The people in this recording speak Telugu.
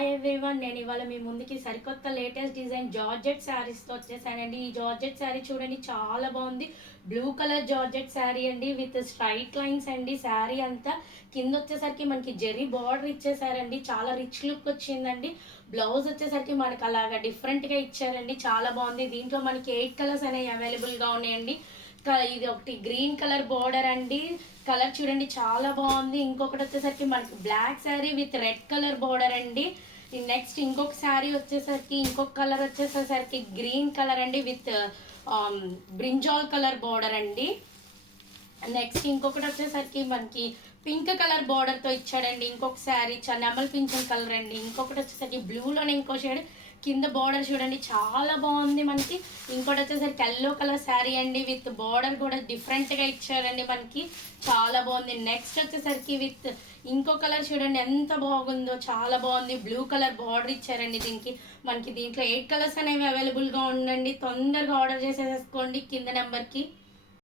హాయ్ ఎవ్రీవన్, నేను ఇవాళ మీ ముందుకి సరికొత్త లేటెస్ట్ డిజైన్ జార్జెట్ శారీస్తో వచ్చేసానండి. ఈ జార్జెట్ శారీ చూడండి, చాలా బాగుంది. బ్లూ కలర్ జార్జెట్ శారీ అండి, విత్ స్ట్రైట్ లైన్స్ అండి. శారీ అంతా కింద వచ్చేసరికి మనకి జెరీ బార్డర్ ఇచ్చేసారండి, చాలా రిచ్ లుక్ వచ్చిందండి. బ్లౌజ్ వచ్చేసరికి మనకి అలాగా డిఫరెంట్గా ఇచ్చారండి, చాలా బాగుంది. దీంట్లో మనకి 8 కలర్స్ అనేవి అవైలబుల్గా ఉన్నాయండి. ఇది ఒకటి గ్రీన్ కలర్ బోర్డర్ అండి, కలర్ చూడండి చాలా బాగుంది. ఇంకొకటి వచ్చేసరికి మనకి black sari with red colour border అండి. నెక్స్ట్ ఇంకొక శారీ వచ్చేసరికి ఇంకొక కలర్ వచ్చేసరికి గ్రీన్ కలర్ అండి, విత్ బ్రింజాల్ కలర్ బోర్డర్ అండి. నెక్స్ట్ ఇంకొకటి వచ్చేసరికి మనకి పింక్ కలర్ బోర్డర్తో ఇచ్చాడండి. ఇంకొక శారీ నెమల్ పింఛన్ కలర్ అండి. ఇంకొకటి వచ్చేసరికి బ్లూలోనే ఇంకో షేడ్ కింద బోర్డర్ చూడండి, చాలా బాగుంది మనకి. ఇంకోటి వచ్చేసరికి ఎల్లో కలర్ శారీ అండి, విత్ బోర్డర్ కూడా డిఫరెంట్గా ఇచ్చారండి మనకి, చాలా బాగుంది. నెక్స్ట్ వచ్చేసరికి విత్ ఇంకో కలర్ చూడండి ఎంత బాగుందో, చాలా బాగుంది. బ్లూ కలర్ బార్డర్ ఇచ్చారండి దీనికి. మనకి దీంట్లో 8 కలర్స్ అనేవి అవైలబుల్గా ఉండండి. తొందరగా ఆర్డర్ చేసేసుకోండి కింద నెంబర్కి.